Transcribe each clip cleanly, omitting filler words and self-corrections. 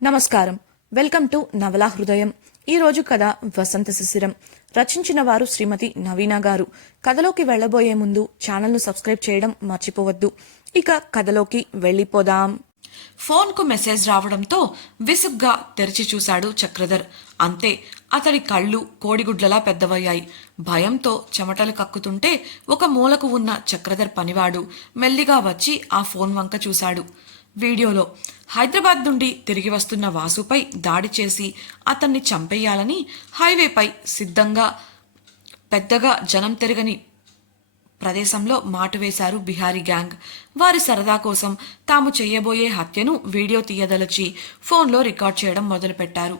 నమస్కారం. Welcome to నవలా హృదయం. ఈరోజు కథ వసంత శిశిరం. రచించిన వారు శ్రీమతి నవీన గారు. కథలోకి వెళ్లబోయే ముందు ఛానల్ను సబ్స్క్రైబ్ చేయడం మర్చిపోవద్దు. ఇక కథలోకి వెళ్ళిపోదాం. ఫోన్కు మెసేజ్ రావడంతో విసుగ్గా తెరిచి చూశాడు చక్రధర్. అంతే, అతడి కళ్ళు కోడిగుడ్లలా పెద్దవయ్యాయి. భయంతో చెమటలు కక్కుతుంటే ఒక మూలకు ఉన్న చక్రధర్ పనివాడు మెల్లిగా వచ్చి ఆ ఫోన్ వంక చూశాడు. వీడియోలో హైదరాబాద్ నుండి తిరిగి వస్తున్న వాసుపై దాడి చేసి అతన్ని చంపేయాలని హైవేపై సిద్ధంగా పెద్దగా జనం తిరగని ప్రదేశంలో మాటు వేశారు బిహారీ గ్యాంగ్. వారి సరదా కోసం తాము చేయబోయే హత్యను వీడియో తీయదలచి ఫోన్లో రికార్డ్ చేయడం మొదలుపెట్టారు.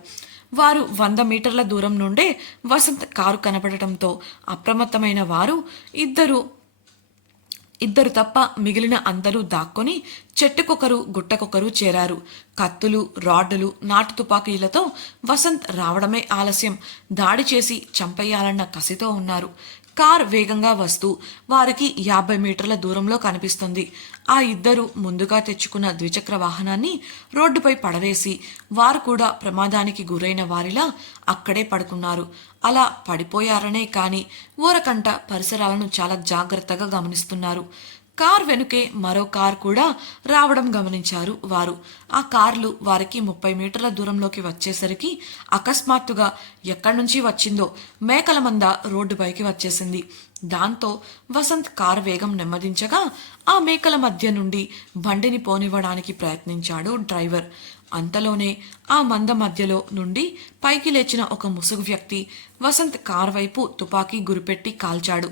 వారు 100 మీటర్ల దూరం నుండే వసంత్ కారు కనపడటంతో అప్రమత్తమైన వారు ఇద్దరు తప్ప మిగిలిన అందరూ దాక్కొని చెట్టుకొకరు గుట్టకొకరు చేరారు. కత్తులు, రాడ్డులు, నాటు తుపాకీలతో వసంత్ రావడమే ఆలస్యం. దాడి చేసి చంపేయాలన్న కసితో ఉన్నారు. కార్ వేగంగా వస్తూ వారికి 50 మీటర్ల దూరంలో కనిపిస్తుంది. ఆ ఇద్దరు ముందుగా తెచ్చుకున్న ద్విచక్ర వాహనాన్ని రోడ్డుపై పడవేసి వారు కూడా ప్రమాదానికి గురైన వారిలా అక్కడే పడుకున్నారు. అలా పడిపోయారనే కాని ఊరకంట పరిసరాలను చాలా జాగ్రత్తగా గమనిస్తున్నారు. కార్ వెనుకే మరో కార్ కూడా రావడం గమనించారు వారు. ఆ కార్లు వారికి 30 మీటర్ల దూరంలోకి వచ్చేసరికి అకస్మాత్తుగా ఎక్కడి నుంచి వచ్చిందో మేకల మంద రోడ్డుపైకి వచ్చేసింది. దాంతో వసంత్ కారు వేగం నెమ్మదించగా ఆ మేకల మధ్య నుండి బండిని పోనివ్వడానికి ప్రయత్నించాడు డ్రైవర్. అంతలోనే ఆ మంద మధ్యలో నుండి పైకి లేచిన ఒక ముసుగు వ్యక్తి వసంత్ కార్ వైపు తుపాకీ గురిపెట్టి కాల్చాడు.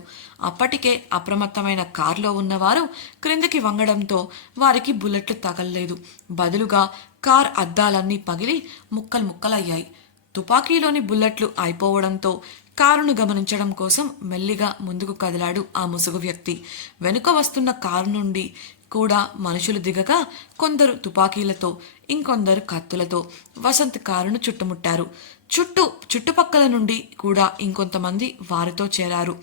అప్పటికే అప్రమత్తమైన కారులో ఉన్నవారు క్రిందికి వంగడంతో వారికి బుల్లెట్లు తగలలేదు. బదులుగా కార్ అద్దాలన్నీ పగిలి ముక్కలు ముక్కలయ్యాయి. తుపాకీలోని బుల్లెట్లు అయిపోవడంతో కారును గమనించడం కోసం మెల్లిగా ముందుకు కదిలాడు ఆ ముసుగు వ్యక్తి. వెనుక వస్తున్న కారు నుండి కూడా మనుషులు దిగగా కొందరు తుపాకీలతో, ఇంకొందరు కత్తులతో వసంత్ కారును చుట్టుముట్టారు. చుట్టుపక్కల నుండి కూడా ఇంకొంతమంది వారితో చేరారు.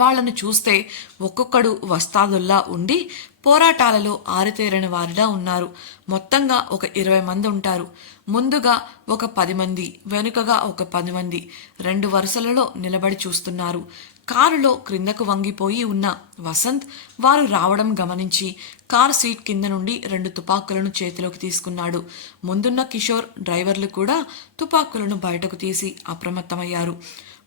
వాళ్లను చూస్తే ఒక్కొక్కడు వస్తాదుల్లా ఉండి పోరాటాలలో ఆరితేరిన వారిలా ఉన్నారు. మొత్తంగా ఒక 20 మంది ఉంటారు. ముందుగా ఒక 10 మంది, వెనుకగా ఒక 10 మంది 2 వరుసలలో నిలబడి చూస్తున్నారు. కారులో క్రిందకు వంగిపోయి ఉన్న వసంత్ వారు రావడం గమనించి కారు సీట్ కింద నుండి 2 తుపాకులను చేతిలోకి తీసుకున్నాడు. ముందున్న కిషోర్, డ్రైవర్లు కూడా తుపాకులను బయటకు తీసి అప్రమత్తమయ్యారు.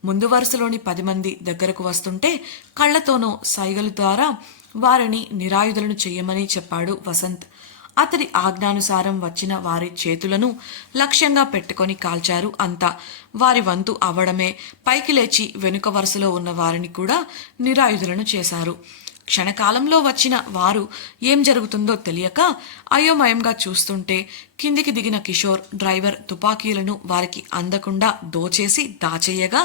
ముందు వరుసలోని 10 మంది దగ్గరకు వస్తుంటే కళ్లతోనో సైగల ద్వారా వారిని నిరాయుధులను చెయ్యమని చెప్పాడు వసంత్. అతడి ఆజ్ఞానుసారం వచ్చిన వారి చేతులను లక్ష్యంగా పెట్టుకొని కాల్చారు అంతా. వారి వంతు అవ్వడమే పైకి లేచి వెనుక వరుసలో ఉన్న వారిని కూడా నిరాయుధులను చేశారు. క్షణకాలంలో వచ్చిన వారు ఏం జరుగుతుందో తెలియక అయోమయంగా చూస్తుంటే కిందికి దిగిన కిషోర్, డ్రైవర్ తుపాకీలను వారికి అందకుండా దోచేసి దాచేయగా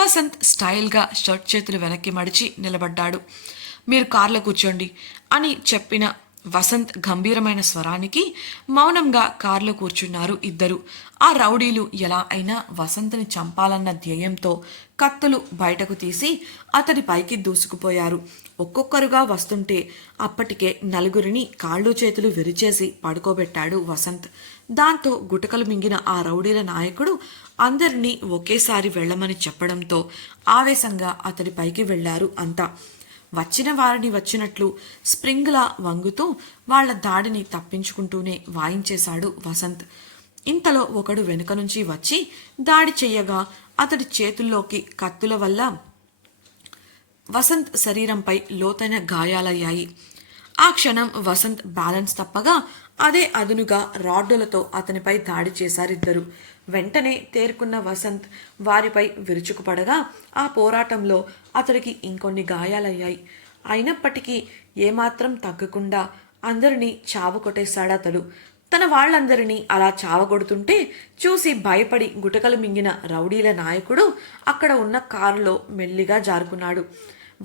వసంత్ స్టైల్గా షర్ట్ చేతులు వెనక్కి మడిచి నిలబడ్డాడు. మీరు కార్లో కూర్చోండి అని చెప్పిన వసంత్ గంభీరమైన స్వరానికి మౌనంగా కారులో కూర్చున్నారు ఇద్దరు. ఆ రౌడీలు ఎలా అయినా వసంత్ని చంపాలన్న ధ్యేయంతో కత్తులు బయటకు తీసి అతడి పైకి దూసుకుపోయారు. ఒక్కొక్కరుగా వస్తుంటే అప్పటికే 4 కాళ్ళు చేతులు విరిచేసి పడుకోబెట్టాడు వసంత్. దాంతో గుటకలు మింగిన ఆ రౌడీల నాయకుడు అందరినీ ఒకేసారి వెళ్లమని చెప్పడంతో ఆవేశంగా అతడి పైకి వెళ్లారు అంతా. వచ్చిన వారిని వచ్చినట్లు స్ప్రింగ్లా వంగుతూ వాళ్ల దాడిని తప్పించుకుంటూనే వాయించేశాడు వసంత్. ఇంతలో ఒకడు వెనుక నుంచి వచ్చి దాడి చెయ్యగా అతడి చేతుల్లోకి కత్తుల వల్ల వసంత్ శరీరంపై లోతైన గాయాలయ్యాయి. ఆ క్షణం వసంత్ బ్యాలెన్స్ తప్పగా అదే అదునుగా రాడ్డులతో అతనిపై దాడి చేశారిద్దరు. వెంటనే తేరుకున్న వసంత్ వారిపై విరుచుకుపడగా ఆ పోరాటంలో అతడికి ఇంకొన్ని గాయాలయ్యాయి. అయినప్పటికీ ఏమాత్రం తగ్గకుండా అందరినీ చావు కొట్టేశాడతడు. తన వాళ్లందరినీ అలా చావగొడుతుంటే చూసి భయపడి గుటకలు మింగిన రౌడీల నాయకుడు అక్కడ ఉన్న కారులో మెల్లిగా జారుకున్నాడు.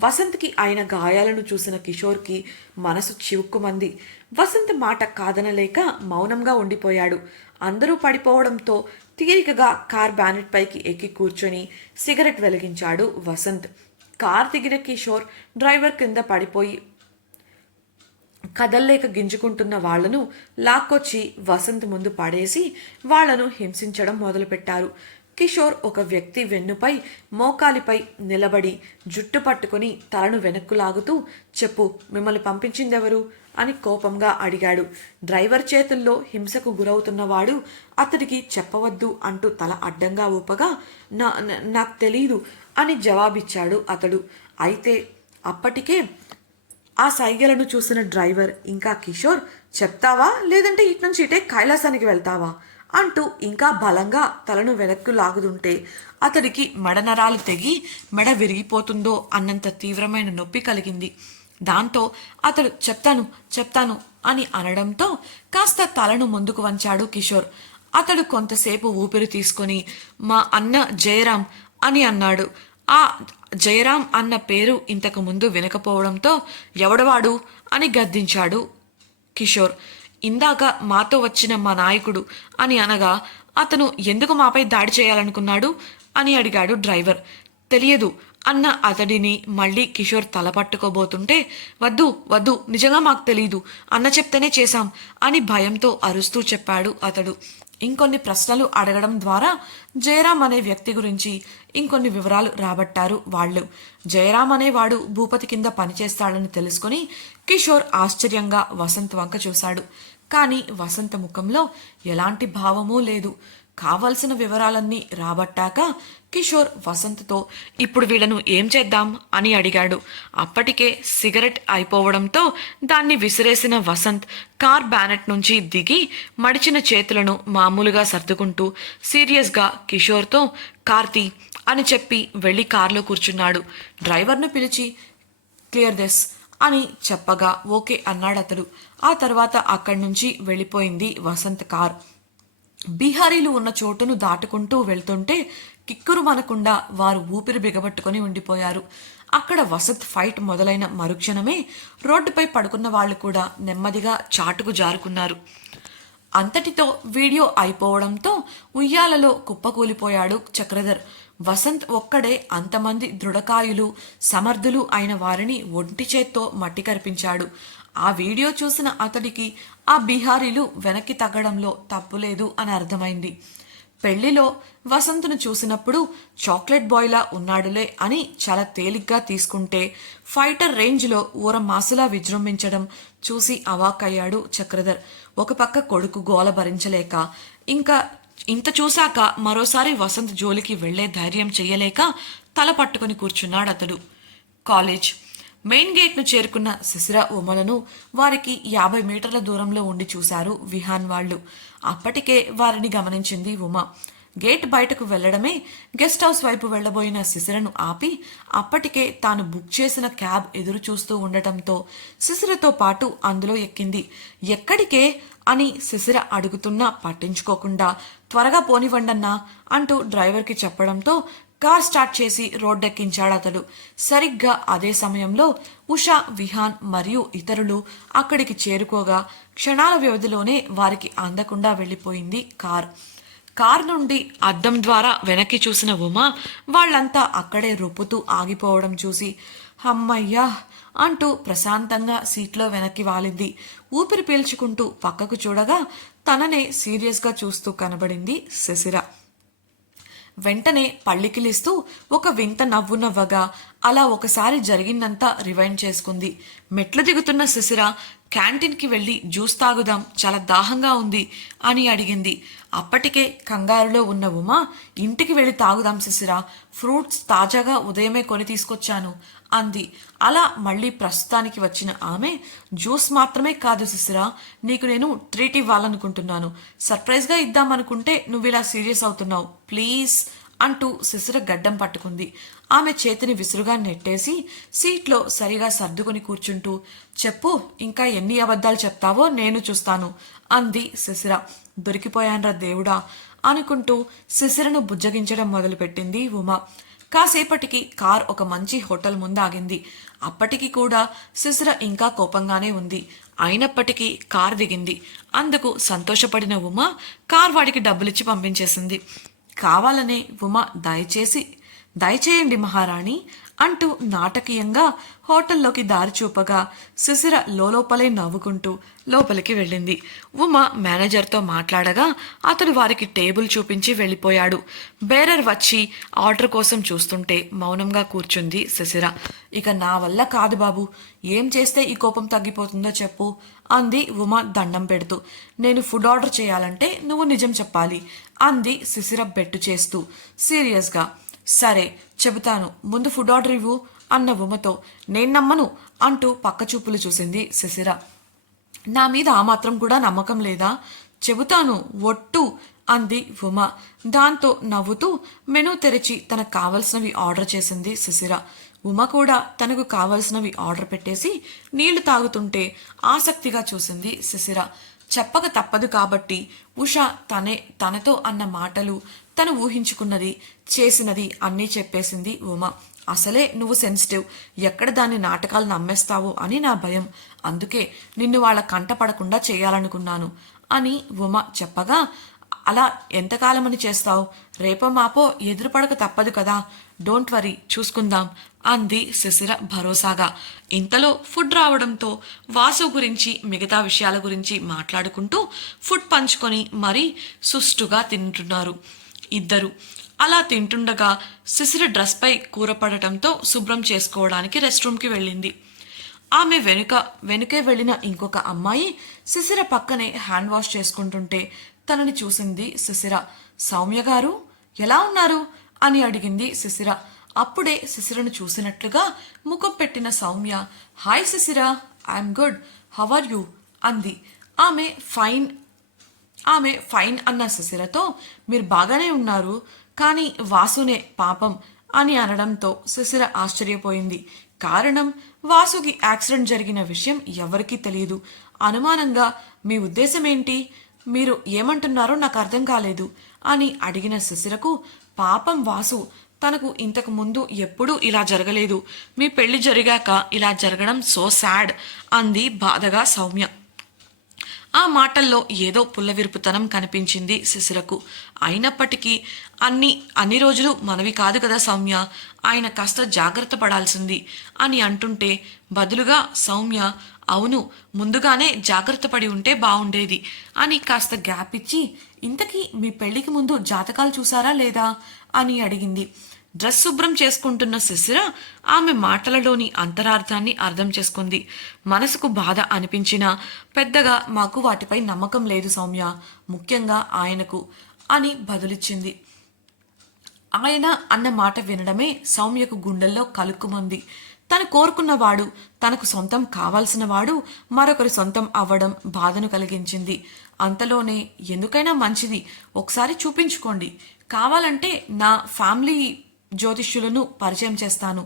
వసంత్కి అయిన గాయాలను చూసిన కిషోర్కి మనసు చివుక్కుమంది. వసంత్ మాట కాదనలేక మౌనంగా ఉండిపోయాడు. అందరూ పడిపోవడంతో తీరికగా కార్ బ్యానెట్ పైకి ఎక్కి కూర్చొని సిగరెట్ వెలిగించాడు వసంత్. కార్ దిగిన కిషోర్ డ్రైవర్ కింద పడిపోయి కదల్లేక గింజుకుంటున్న వాళ్లను లాక్కొచ్చి వసంత్ ముందు పడేసి వాళ్లను హింసించడం మొదలుపెట్టారు. కిషోర్ ఒక వ్యక్తి వెన్నుపై మోకాలిపై నిలబడి జుట్టు పట్టుకుని తలను వెనక్కు లాగుతూ, చెప్పు, మిమ్మల్ని పంపించిందెవరు అని కోపంగా అడిగాడు. డ్రైవర్ చేతుల్లో హింసకు గురవుతున్నవాడు అతడికి చెప్పవద్దు అంటూ తల అడ్డంగా ఊపగా, నాకు తెలీదు అని జవాబిచ్చాడు అతడు. అయితే అప్పటికే ఆ సైగలను చూసిన డ్రైవర్ ఇంకా కిషోర్, చెప్తావా లేదంటే ఇట్నుంచి ఇటే కైలాసానికి వెళ్తావా అంటూ ఇంకా బలంగా తలను వెనక్కు లాగుతుంటే అతడికి మెడనరాలు తెగి మెడ విరిగిపోతుందో అన్నంత తీవ్రమైన నొప్పి కలిగింది. దాంతో అతడు చెప్తాను అని అనడంతో కాస్త తలను ముందుకు వంచాడు కిషోర్. అతడు కొంతసేపు ఊపిరి తీసుకొని, మా అన్న జయరాం అని అన్నాడు. ఆ జయరాం అన్న పేరు ఇంతకు ముందు వినకపోవడంతో, ఎవడవాడు అని గద్దించాడు కిషోర్. ఇందాక మాతో వచ్చిన మా నాయకుడు అని అనగా, అతను ఎందుకు మాపై దాడి చేయాలనుకున్నాడు అని అడిగాడు డ్రైవర్. తెలియదు అన్న అతడిని మళ్ళీ కిషోర్ తల పట్టుకోబోతుంటే, వద్దు నిజంగా మాకు తెలీదు, అన్న చెప్తేనే చేశాం అని భయంతో అరుస్తూ చెప్పాడు అతడు. ఇంకొన్ని ప్రశ్నలు అడగడం ద్వారా జయరాం అనే వ్యక్తి గురించి ఇంకొన్ని వివరాలు రాబట్టారు వాళ్ళు. జయరాం అనేవాడు భూపతి కింద పనిచేస్తాడని తెలుసుకుని కిషోర్ ఆశ్చర్యంగా వసంత్ వంక చూశాడు. కానీ వసంత ముఖంలో ఎలాంటి భావమూ లేదు. కావలసిన వివరాలన్నీ రాబట్టాక కిషోర్ వసంత్తో, ఇప్పుడు వీళ్ళను ఏం చేద్దాం అని అడిగాడు. అప్పటికే సిగరెట్ అయిపోవడంతో దాన్ని విసిరేసిన వసంత్ కార్ బ్యానెట్ నుంచి దిగి మడిచిన చేతులను మామూలుగా సర్దుకుంటూ సీరియస్గా కిషోర్తో, కార్తీ అని చెప్పి వెళ్ళి కార్లో కూర్చున్నాడు. డ్రైవర్ను పిలిచి, క్లియర్ దిస్ అని చెప్పగా ఓకే అన్నాడతడు. ఆ తర్వాత అక్కడి నుంచి వెళ్ళిపోయింది వసంత్ కార్. బీహారీలు ఉన్న చోటును దాటుకుంటూ వెళ్తుంటే కిక్కురు మనకుండా వారు ఊపిరి బిగబట్టుకొని ఉండిపోయారు. అక్కడ వసంత్ ఫైట్ మొదలైన మరుక్షణమే రోడ్డుపై పడుకున్న వాళ్ళు కూడా నెమ్మదిగా చాటుకు జారుకున్నారు. అంతటితో వీడియో అయిపోవడంతో ఉయ్యాలలో కుప్పకూలిపోయాడు చక్రధర్. వసంత్ ఒక్కడే అంతమంది దృఢకాయులు సమర్థులు అయిన వారిని ఒంటి చేత్తో మట్టి కరిపించాడు. ఆ వీడియో చూసిన అతడికి ఆ బీహారీలు వెనక్కి తగ్గడంలో తప్పులేదు అని అర్థమైంది. పెళ్లిలో వసంత్ను చూసినప్పుడు చాక్లెట్ బాయ్లా ఉన్నాడులే అని చాలా తేలిగ్గా తీసుకుంటే, ఫైటర్ రేంజ్లో ఊరమాసులా విజృంభించడం చూసి అవాక్కయ్యాడు చక్రధర్. ఒక పక్క కొడుకు గోల భరించలేక, ఇంకా ఇంత చూశాక మరోసారి వసంత్ జోలికి వెళ్లే ధైర్యం చెయ్యలేక తల పట్టుకుని కూర్చున్నాడు అతడు. కాలేజ్ మెయిన్ గేట్ను చేరుకున్న శిశిర ఉమలను వారికి 50 మీటర్ల దూరంలో ఉండి చూశారు విహాన్ వాళ్ళు. అప్పటికే వారిని గమనించింది ఉమ. గేట్ బయటకు వెళ్లడమే గెస్ట్ హౌస్ వైపు వెళ్లబోయిన శిశిరను ఆపి అప్పటికే తాను బుక్ చేసిన క్యాబ్ ఎదురు చూస్తూ ఉండటంతో శిశిరతో పాటు అందులో ఎక్కింది. ఎక్కడికే అని శిశిర అడుగుతున్నా పట్టించుకోకుండా, త్వరగా పోనివ్వండన్నా అంటూ డ్రైవర్కి చెప్పడంతో కార్ స్టార్ట్ చేసి రోడ్డెక్కించాడు అతడు. సరిగ్గా అదే సమయంలో ఉషా, విహాన్ మరియు ఇతరులు అక్కడికి చేరుకోగా క్షణాల వ్యవధిలోనే వారికి అందకుండా వెళ్ళిపోయింది కార్ నుండి అద్దం ద్వారా వెనక్కి చూసిన ఉమ వాళ్ళంతా అక్కడే రొప్పుతూ ఆగిపోవడం చూసి, అమ్మయ్యా అంటూ ప్రశాంతంగా సీట్లో వెనక్కి వాలింది. ఊపిరి పీల్చుకుంటూ పక్కకు చూడగా తననే సీరియస్గా చూస్తూ కనబడింది శిశిర. వెంటనే పళ్ళికిలిస్తూ ఒక వింత నవ్వు నవ్వగా అలా ఒకసారి జరిగిందంతా రివైండ్ చేసుకుంది. మెట్లు దిగుతున్న శిశిర క్యాంటీన్కి వెళ్ళి జ్యూస్ తాగుదాం, చాలా దాహంగా ఉంది అని అడిగింది. అప్పటికే కంగారులో ఉన్న ఉమ, ఇంటికి వెళ్ళి తాగుదాం శిశిర, ఫ్రూట్స్ తాజాగా ఉదయమే కొని తీసుకొచ్చాను అంది. అలా మళ్ళీ ప్రస్తుతానికి వచ్చిన ఆమె, జ్యూస్ మాత్రమే కాదు శిశిర, నీకు నేను ట్రీట్ ఇవ్వాలనుకుంటున్నాను. సర్ప్రైజ్గా ఇద్దామనుకుంటే నువ్వు ఇలా సీరియస్ అవుతున్నావు, ప్లీజ్ అంటూ శిశిర గడ్డం పట్టుకుంది. ఆమె చేతిని విసురుగా నెట్టేసి సీట్లో సరిగా సర్దుకుని కూర్చుంటూ, చెప్పు, ఇంకా ఎన్ని అబద్ధాలు చెప్తావో నేను చూస్తాను అంది శిశిర. దొరికిపోయాన్రా దేవుడా అనుకుంటూ శిశిరను బుజ్జగించడం మొదలుపెట్టింది ఉమ. కాసేపటికి కార్ ఒక మంచి హోటల్ ముందు ఆగింది. అప్పటికి కూడా శిశిర ఇంకా కోపంగానే ఉంది. అయినప్పటికీ కార్ దిగింది. అందుకు సంతోషపడిన ఉమ కార్ వాడికి డబ్బులిచ్చి పంపించేసింది. కావాలనే ఉమ దయచేయండి మహారాణి అంటూ నాటకీయంగా హోటల్లోకి దారి చూపగా శిశిర లోపలే నవ్వుకుంటూ లోపలికి వెళ్ళింది. ఉమ మేనేజర్తో మాట్లాడగా అతడు వారికి టేబుల్ చూపించి వెళ్ళిపోయాడు. బేరర్ వచ్చి ఆర్డర్ కోసం చూస్తుంటే మౌనంగా కూర్చుంది శిశిర. ఇక నా వల్ల కాదు బాబు, ఏం చేస్తే ఈ కోపం తగ్గిపోతుందో చెప్పు అంది ఉమ దండం పెడుతూ. నేను ఫుడ్ ఆర్డర్ చేయాలంటే నువ్వు నిజం చెప్పాలి అంది శిశిర బెట్టు చేస్తూ సీరియస్గా. సరే చెబుతాను, ముందు ఫుడ్ ఆర్డర్ ఇవ్వు అన్న ఉమతో. నేను నమ్మను అంటూ పక్కచూపులు చూసింది శిశిర. నా మీద ఆ మాత్రం కూడా నమ్మకం లేదా? చెబుతాను ఒట్టు అంది ఉమ. దాంతో నవ్వుతూ మెనూ తెరిచి తనకు కావలసినవి ఆర్డర్ చేసింది శిశిర. ఉమ కూడా తనకు కావలసినవి ఆర్డర్ పెట్టేసి నీళ్లు తాగుతుంటే ఆసక్తిగా చూసింది శిశిర. చెప్పక తప్పదు కాబట్టి ఉష తనతో అన్న మాటలు, తను ఊహించుకున్నది, చేసినది అన్నీ చెప్పేసింది ఉమ. అసలే నువ్వు సెన్సిటివ్, ఎక్కడ దాన్ని నాటకాలు నమ్మేస్తావో అని నా భయం, అందుకే నిన్ను వాళ్ళ కంట పడకుండా చేయాలనుకున్నాను అని ఉమ చెప్పగా, అలా ఎంతకాలమని చేస్తావు? రేపో మాపో ఎదురుపడక తప్పదు కదా, డోంట్ వరీ, చూసుకుందాం అంది శిశిర భరోసాగా. ఇంతలో ఫుడ్ రావడంతో వాసు గురించి మిగతా విషయాల గురించి మాట్లాడుకుంటూ ఫుడ్ పంచుకొని మరీ సుష్టుగా తింటున్నారు ఇద్దరు. అలా తింటుండగా శిశిర డ్రెస్పై కూర పడటంతో శుభ్రం చేసుకోవడానికి రెస్ట్ రూమ్కి వెళ్ళింది. ఆమె వెనుకే వెళ్ళిన ఇంకొక అమ్మాయి శిశిర పక్కనే హ్యాండ్ వాష్ చేసుకుంటుంటే తనని చూసింది శిశిర. సౌమ్య గారు ఎలా ఉన్నారు అని అడిగింది శిశిర. అప్పుడే శిశిరను చూసినట్లుగా ముఖం పెట్టిన Soumya, hi Shishira, I'm good, how are you అంది. ఆమె ఫైన్ అన్న శిశిరతో, మీరు బాగానే ఉన్నారు, కానీ వాసునే పాపం అని అనడంతో శిశిర ఆశ్చర్యపోయింది. కారణం, వాసుకి యాక్సిడెంట్ జరిగిన విషయం ఎవరికీ తెలియదు. అనుమానంగా, మీ ఉద్దేశం ఏంటి, మీరు ఏమంటున్నారో నాకు అర్థం కాలేదు అని అడిగిన శిశిరకు, పాపం వాసు, తనకు ఇంతకు ముందు ఎప్పుడూ ఇలా జరగలేదు, మీ పెళ్లి జరిగాక ఇలా జరగడం సో సాడ్ అంది బాధగా సౌమ్య. ఆ మాటల్లో ఏదో పుల్లవిరుపుతనం కనిపించింది శిశిరకు. అయినప్పటికీ అన్ని రోజులు మనవి కాదు కదా సౌమ్య, ఆయన కాస్త జాగ్రత్త పడాల్సింది అని అంటుంటే బదులుగా సౌమ్య, అవును, ముందుగానే జాగ్రత్త పడి ఉంటే బాగుండేది అని కాస్త గ్యాప్ ఇచ్చి, ఇంతకీ మీ పెళ్లికి ముందు జాతకాలు చూసారా లేదా అని అడిగింది. డ్రెస్ శుభ్రం చేసుకుంటున్న శిశిర ఆమె మాటలలోని అంతరార్థాన్ని అర్థం చేసుకుంది. మనసుకు బాధ అనిపించినా పెద్దగా మాకు వాటిపై నమ్మకం లేదు సౌమ్య, ముఖ్యంగా ఆయనకు అని బదులిచ్చింది. ఆయన అన్న మాట వినడమే సౌమ్యకు గుండెల్లో కలుక్కుమంది. తను కోరుకున్నవాడు, తనకు సొంతం కావాల్సిన వాడు మరొకరి సొంతం అవ్వడం బాధను కలిగించింది. అంతలోనే, ఎందుకైనా మంచిది ఒకసారి చూపించుకోండి, కావాలంటే నా ఫ్యామిలీ జ్యోతిష్యులను పరిచయం చేస్తాను,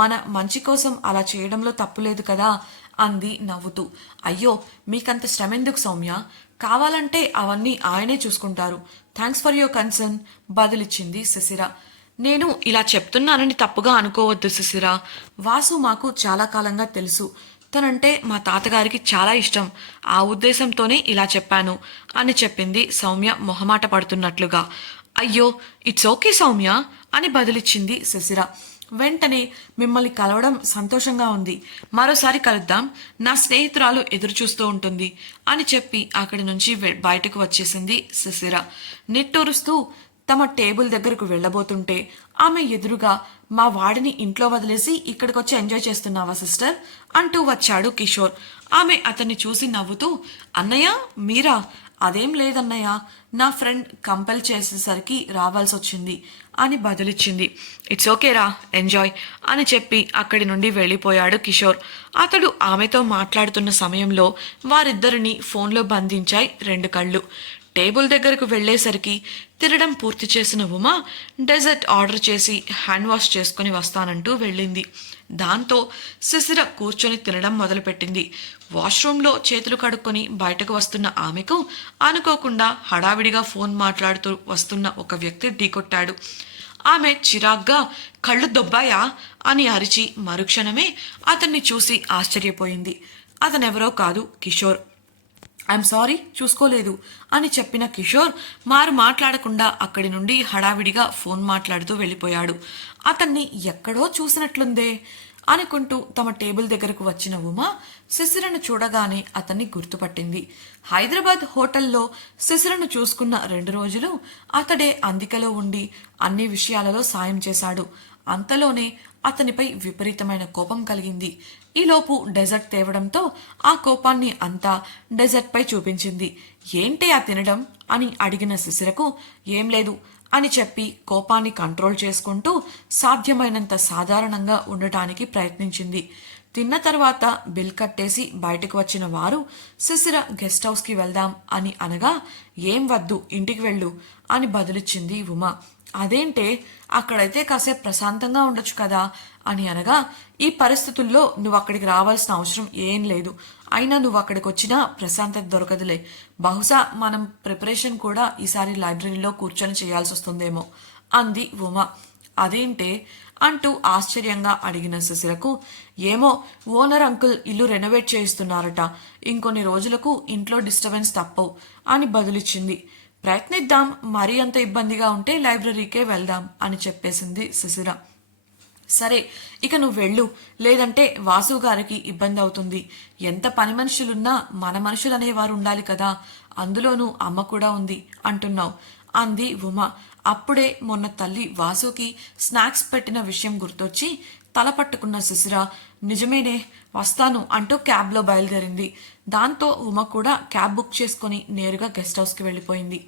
మన మంచి కోసం అలా చేయడంలో తప్పులేదు కదా అంది నవ్వుతూ. అయ్యో, మీకంత శ్రమ ఎందుకు సౌమ్య, కావాలంటే అవన్నీ ఆయనే చూసుకుంటారు, థ్యాంక్స్ ఫర్ యువర్ కన్సర్న్ బదులిచ్చింది శిశిర. నేను ఇలా చెప్తున్నానని తప్పుగా అనుకోవద్దు శిశిర, వాసు మాకు చాలా కాలంగా తెలుసు, తనంటే మా తాతగారికి చాలా ఇష్టం, ఆ ఉద్దేశంతోనే ఇలా చెప్పాను అని చెప్పింది సౌమ్య మొహమాట పడుతున్నట్లుగా. అయ్యో, ఇట్స్ ఓకే సౌమ్య అని బదులిచ్చింది శిశిర. వెంటనే, మిమ్మల్ని కలవడం సంతోషంగా ఉంది, మరోసారి కలుద్దాం, నా స్నేహితురాలు ఎదురు చూస్తూ ఉంటుంది అని చెప్పి అక్కడి నుంచి బయటకు వచ్చేసింది శిశిర. నిట్టూరుస్తూ తమ టేబుల్ దగ్గరకు వెళ్ళబోతుంటే ఆమె ఎదురుగా, మా వాడిని ఇంట్లో వదిలేసి ఇక్కడికొచ్చి ఎంజాయ్ చేస్తున్నావా సిస్టర్ అంటూ వచ్చాడు కిషోర్. ఆమె అతన్ని చూసి నవ్వుతూ, అన్నయ్య మీరా, అదేం లేదన్నయ్య, నా ఫ్రెండ్ కంపెల్ చేసేసరికి రావాల్సి వచ్చింది అని బదులిచ్చింది. ఇట్స్ ఓకేరా, ఎంజాయ్ అని చెప్పి అక్కడి నుండి వెళ్ళిపోయాడు కిషోర్. అతడు ఆమెతో మాట్లాడుతున్న సమయంలో వారిద్దరిని ఫోన్లో బంధించాయి రెండు కళ్ళు. టేబుల్ దగ్గరకు వెళ్లేసరికి తినడం పూర్తి చేసిన ఉమా డెజర్ట్ ఆర్డర్ చేసి హ్యాండ్ వాష్ చేసుకుని వస్తానంటూ వెళ్ళింది. దాంతో శిశిర కూర్చొని తినడం మొదలుపెట్టింది. వాష్రూమ్లో చేతులు కడుక్కొని బయటకు వస్తున్న ఆమెకు అనుకోకుండా హడావిడిగా ఫోన్ మాట్లాడుతూ వస్తున్న ఒక వ్యక్తి ఢీకొట్టాడు. ఆమె చిరాగ్గా, కళ్ళు దొబ్బాయా అని అరిచి మరుక్షణమే అతన్ని చూసి ఆశ్చర్యపోయింది. అతనెవరో కాదు, కిషోర్. ఐఎమ్ సారీ చూసుకోలేదు అని చెప్పిన కిషోర్ మారు మాట్లాడకుండా అక్కడి నుండి హడావిడిగా ఫోన్ మాట్లాడుతూ వెళ్ళిపోయాడు. అతన్ని ఎక్కడో చూసినట్లుందే అనుకుంటూ తమ టేబుల్ దగ్గరకు వచ్చిన ఉమ శిశిరను చూడగానే అతన్ని గుర్తుపట్టింది. హైదరాబాద్ హోటల్లో శిశిరను చూసుకున్న 2 రోజులు అతడే అందికలో ఉండి అన్ని విషయాలలో సాయం చేశాడు. అంతలోనే అతనిపై విపరీతమైన కోపం కలిగింది. ఈలోపు డెజర్ట్ తేవడంతో ఆ కోపాన్ని అంతా డెజర్ట్ పై చూపించింది. ఏంటి ఆ తినడం అని అడిగిన శిశిరకు ఏం లేదు అని చెప్పి కోపాన్ని కంట్రోల్ చేసుకుంటూ సాధ్యమైనంత సాధారణంగా ఉండటానికి ప్రయత్నించింది. తిన్న తర్వాత బిల్ కట్టేసి బయటకు వచ్చిన వారు శిశిర గెస్ట్ హౌస్కి వెళ్దాం అని అనగా ఏం వద్దు ఇంటికి వెళ్ళు అని బదులిచ్చింది ఉమ. అదేంటే అక్కడైతే కాసేపు ప్రశాంతంగా ఉండొచ్చు కదా అని అనగా ఈ పరిస్థితుల్లో నువ్వు అక్కడికి రావాల్సిన అవసరం ఏం లేదు. అయినా నువ్వు అక్కడికి వచ్చినా ప్రశాంతత దొరకదులే. బహుశా మనం ప్రిపరేషన్ కూడా ఈసారి లైబ్రరీలో కూర్చొని చేయాల్సి వస్తుందేమో అంది ఉమ. అదేంటే అంటూ ఆశ్చర్యంగా అడిగిన శశిరకు ఏమో ఓనర్ అంకుల్ ఇల్లు రెనోవేట్ చేయిస్తున్నారట, ఇంకొన్ని రోజులకు ఇంట్లో డిస్టర్బెన్స్ తప్పవు అని బదులిచ్చింది. ప్రయత్నిద్దాం, మరీ అంత ఇబ్బందిగా ఉంటే లైబ్రరీకే వెళ్దాం అని చెప్పేసింది శిశిర. సరే ఇక నువ్వు వెళ్ళు, లేదంటే వాసు గారికి ఇబ్బంది అవుతుంది. ఎంత పని మనుషులున్నా మన మనుషులు అనేవారు ఉండాలి కదా, అందులోనూ అమ్మ కూడా ఉంది అంటున్నావు అంది ఉమ. అప్పుడే మొన్న తల్లి వాసుకి స్నాక్స్ పెట్టిన విషయం గుర్తొచ్చి తల పట్టుకున్న శిశిర నిజమేనే వస్తాను అంటూ క్యాబ్లో బయలుదేరింది. దాంతో ఉమ కూడా క్యాబ్ బుక్ చేసుకుని నేరుగా గెస్ట్ హౌస్కి వెళ్ళిపోయింది.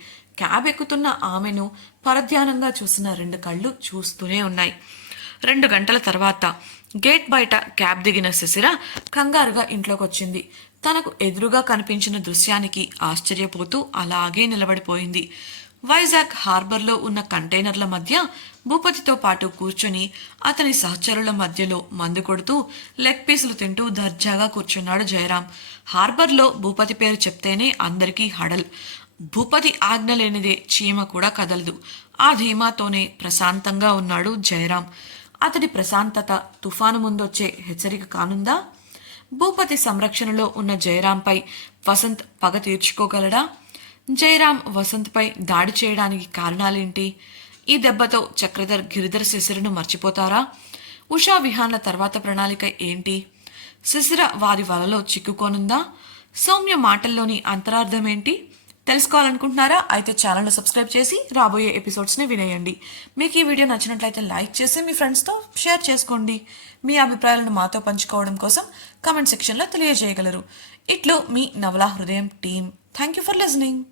క్యాబ్ ఎక్కుతున్న ఆమెను పరధ్యానంగా చూసిన 2 కళ్ళు చూస్తూనే ఉన్నాయి. 2 గంటల తర్వాత గేట్ బయట క్యాబ్ దిగిన శిశిర కంగారుగా ఇంట్లోకి వచ్చింది. తనకు ఎదురుగా కనిపించిన దృశ్యానికి ఆశ్చర్యపోతూ అలాగే నిలబడిపోయింది. వైజాగ్ హార్బర్లో ఉన్న కంటైనర్ల మధ్య భూపతితో పాటు కూర్చొని అతని సహచరుల మధ్యలో మందు కొడుతూ లెగ్ పీసులు తింటూ దర్జాగా కూర్చున్నాడు జయరాం. హార్బర్లో భూపతి పేరు చెప్తేనే అందరికీ హడల్. భూపతి ఆజ్ఞ లేనిదే చీమ కూడా కదలదు. ఆ ధీమాతోనే ప్రశాంతంగా ఉన్నాడు జయరాం. అతడి ప్రశాంతత తుఫాను ముందొచ్చే హెచ్చరిక కానుందా? భూపతి సంరక్షణలో ఉన్న జయరాంపై వసంత్ పగ తీర్చుకోగలడా? జయరాం వసంత్పై దాడి చేయడానికి కారణాలేంటి? ఈ దెబ్బతో చక్రధర్ గిరిధర్ శిశిరను మర్చిపోతారా? ఉషా విహాన్ల తర్వాత ప్రణాళిక ఏంటి? శిశిర వారి వలలో చిక్కుకోనుందా? సౌమ్య మాటల్లోని అంతరార్థం ఏంటి? తెలుసుకోవాలనుకుంటున్నారా? అయితే ఛానల్ను సబ్స్క్రైబ్ చేసి రాబోయే ఎపిసోడ్స్ని వినేయండి. మీకు ఈ వీడియో నచ్చినట్లయితే లైక్ చేసి మీ ఫ్రెండ్స్తో షేర్ చేసుకోండి. మీ అభిప్రాయాలను మాతో పంచుకోవడం కోసం కామెంట్ సెక్షన్లో తెలియజేయగలరు. ఇట్లు మీ నవలా హృదయం team. Thank you for listening.